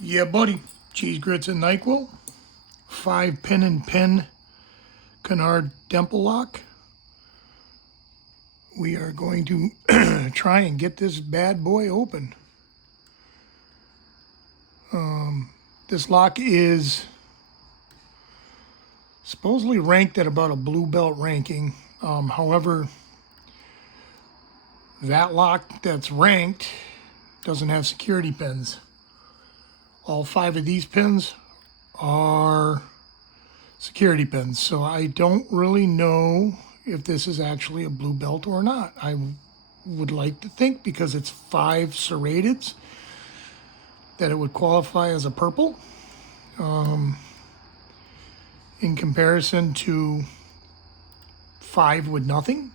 Yeah, buddy. Cheese grits and NyQuil. 5-pin and pin Kenaurd dimple lock. We are going to try and get this bad boy open. This lock is supposedly ranked at about a blue belt ranking. However, that lock that's ranked doesn't have security pins. All 5 of these pins are security pins, so I don't really know if this is actually a blue belt or not. I would like to think, because it's 5 serrated, that it would qualify as a purple, in comparison to 5 with nothing.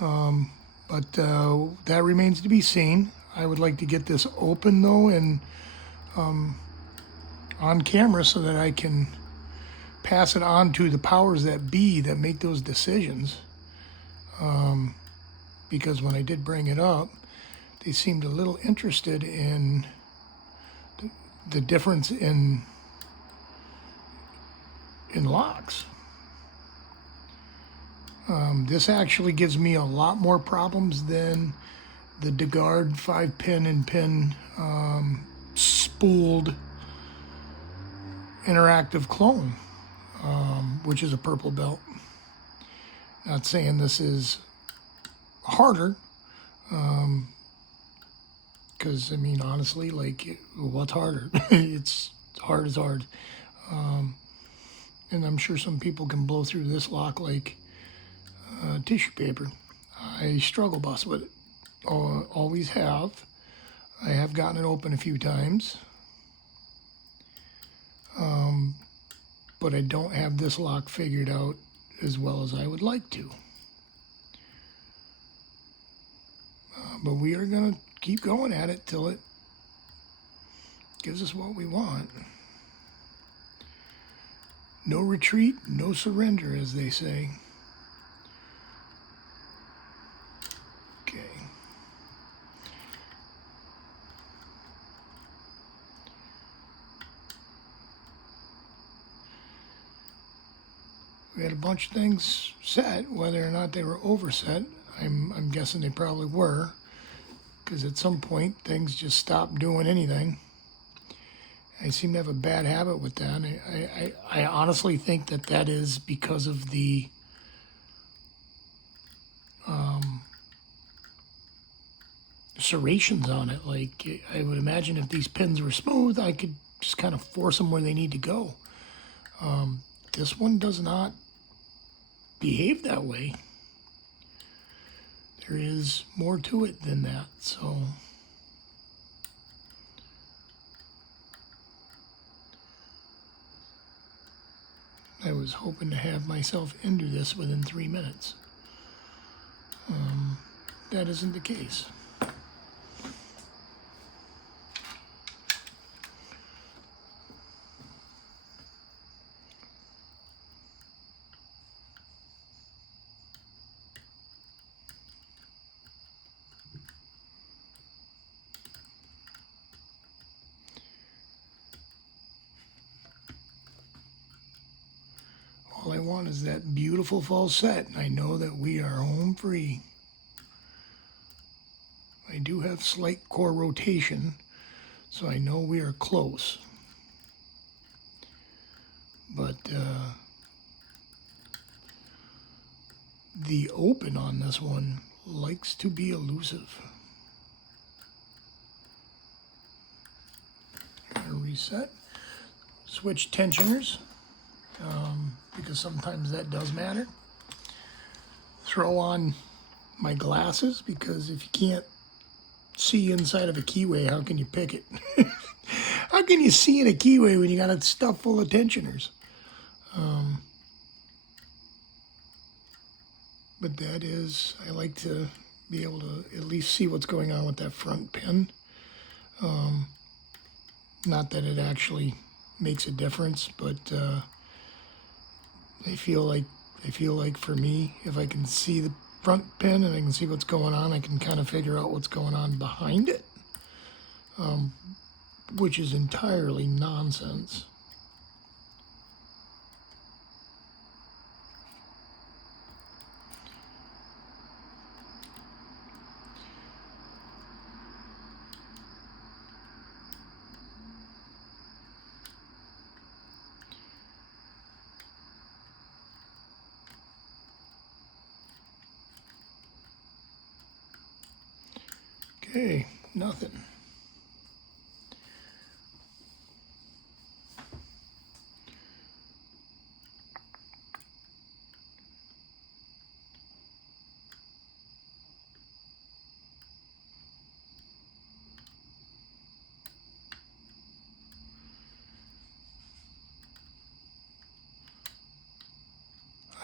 But that remains to be seen. I would like to get this open though, and on camera, so that I can pass it on to the powers that be that make those decisions. Because when I did bring it up, they seemed a little interested in the difference in locks. This actually gives me a lot more problems than the Kenaurd 5-pin and pin spooled interactive clone, which is a purple belt. Not saying this is harder, because I mean, honestly, like, what's harder? It's hard as hard. And I'm sure some people can blow through this lock like tissue paper. I struggle bus with it. Always have. I have gotten it open a few times. But I don't have this lock figured out as well as I would like to. But we are going to keep going at it till it gives us what we want. No retreat, no surrender, as they say. Okay. We had a bunch of things set. Whether or not they were overset, I'm guessing they probably were, because at some point things just stopped doing anything. I seem to have a bad habit with that. I honestly think that that is because of the serrations on it. Like, I would imagine if these pins were smooth, I could just kind of force them where they need to go. This one does not behave that way. There is more to it than that, so I was hoping to have myself into this within 3 minutes. That isn't the case. All I want is that beautiful falset, and I know that we are home free. I do have slight core rotation, so I know we are close. But the open on this one likes to be elusive. I'm gonna reset. Switch tensioners, because sometimes that does matter. Throw on my glasses, because if you can't see inside of a keyway, how can you pick it? How can you see in a keyway when you got it stuffed full of tensioners? But that is, I like to be able to at least see what's going on with that front pin. Not that it actually makes a difference, but I feel like for me, if I can see the front pin and I can see what's going on, I can kind of figure out what's going on behind it. which is entirely nonsense. Okay, nothing.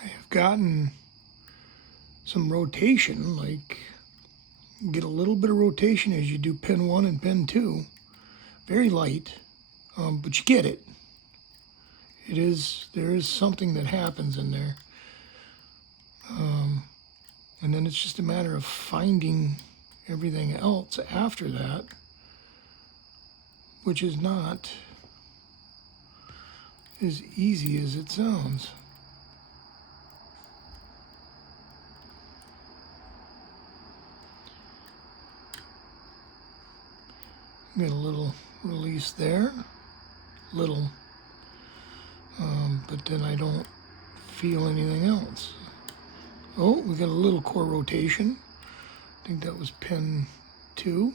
I have gotten some rotation, like you get a little bit of rotation as you do pin 1 and pin 2. Very light, but you get it. There is something that happens in there. And then it's just a matter of finding everything else after that, which is not as easy as it sounds. Get a little release there, little, but then I don't feel anything else. Oh, we got a little core rotation. I think that was pin 2.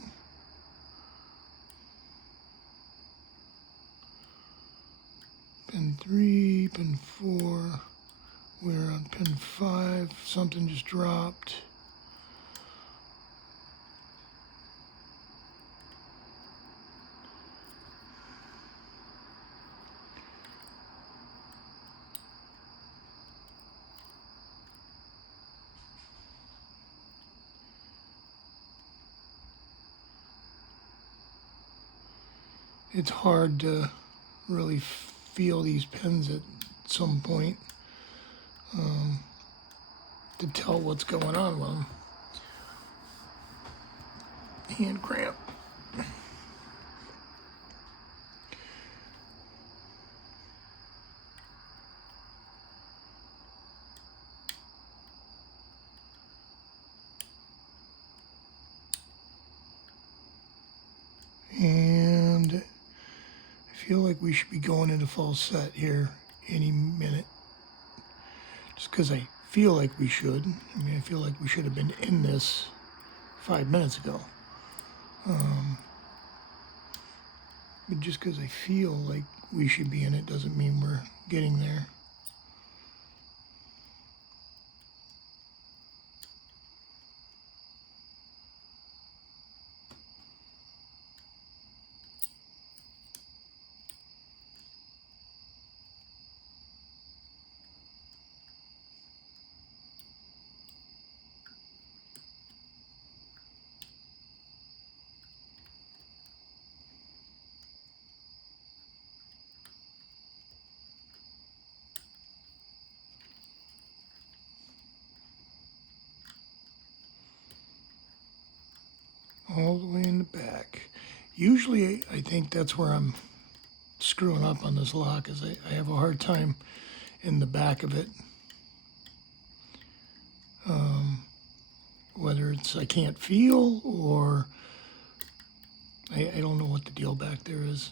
Pin 3, pin 4. We're on pin 5. Something just dropped. It's hard to really feel these pins at some point to tell what's going on with them. Hand cramp. And I feel like we should be going into falset here any minute. Just because I feel like we should. I mean, I feel like we should have been in this 5 minutes ago. But just because I feel like we should be in it doesn't mean we're getting there. All the way in the back. Usually I think that's where I'm screwing up on this lock, is I have a hard time in the back of it. Whether it's I can't feel or I don't know what the deal back there is.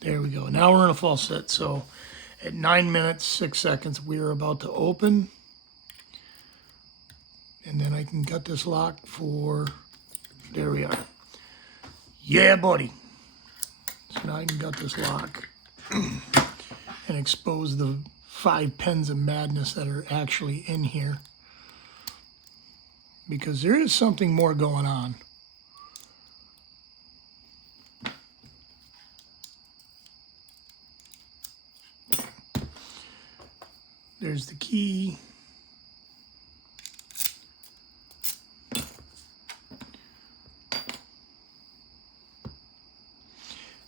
There we go. Now we're in a falset. So at 9 minutes, 6 seconds, we are about to open. And then I can gut this lock for, there we are. Yeah, buddy. So now I can gut this lock and expose the 5 pins of madness that are actually in here. Because there is something more going on. There's the key.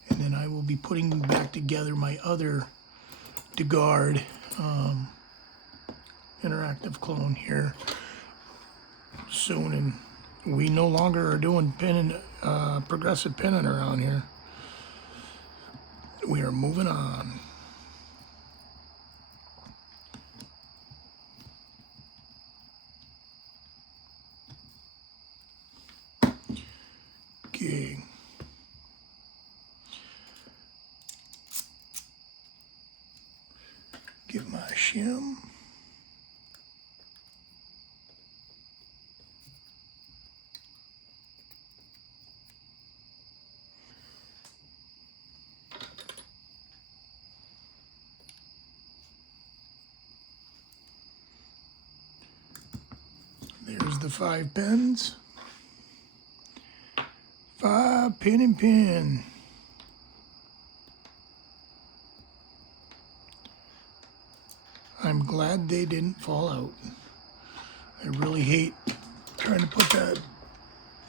And then I will be putting back together my other Kenaurd interactive clone here soon. And we no longer are doing pinning, progressive pinning around here. we are moving on. Okay. Get my shim. There's the 5 pins. 5 pin and pin. I'm glad they didn't fall out. I really hate trying to put that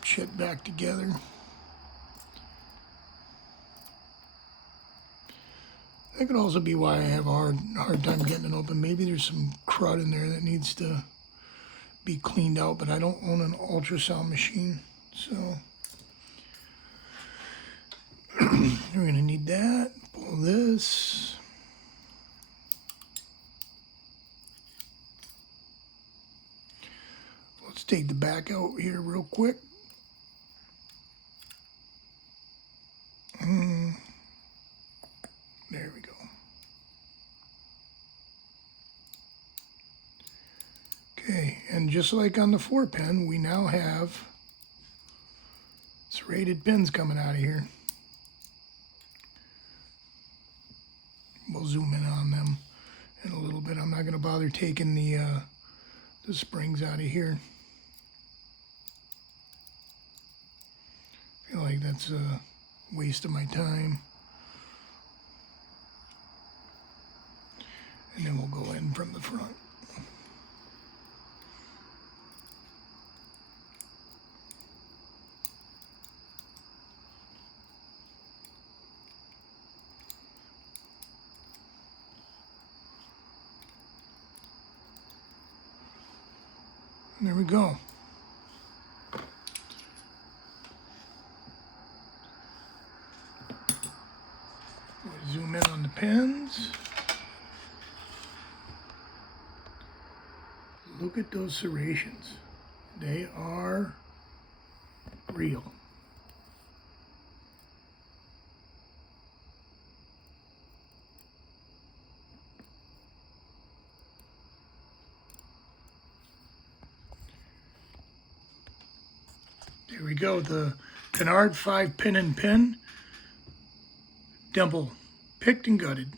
shit back together. That could also be why I have a hard time getting it open. Maybe there's some crud in there that needs to be cleaned out, but I don't own an ultrasound machine, so we're gonna need that. Pull this. Let's take the back out here real quick. There we go. Okay, and just like on the 4 pin, we now have serrated pins coming out of here. We'll zoom in on them in a little bit. I'm not going to bother taking the springs out of here. I feel like that's a waste of my time. And then we'll go in from the front. And there we go. We'll zoom in on the pins. Look at those serrations. They are real. There we go, the Kenaurd 5 pin and pin dimple, picked and gutted.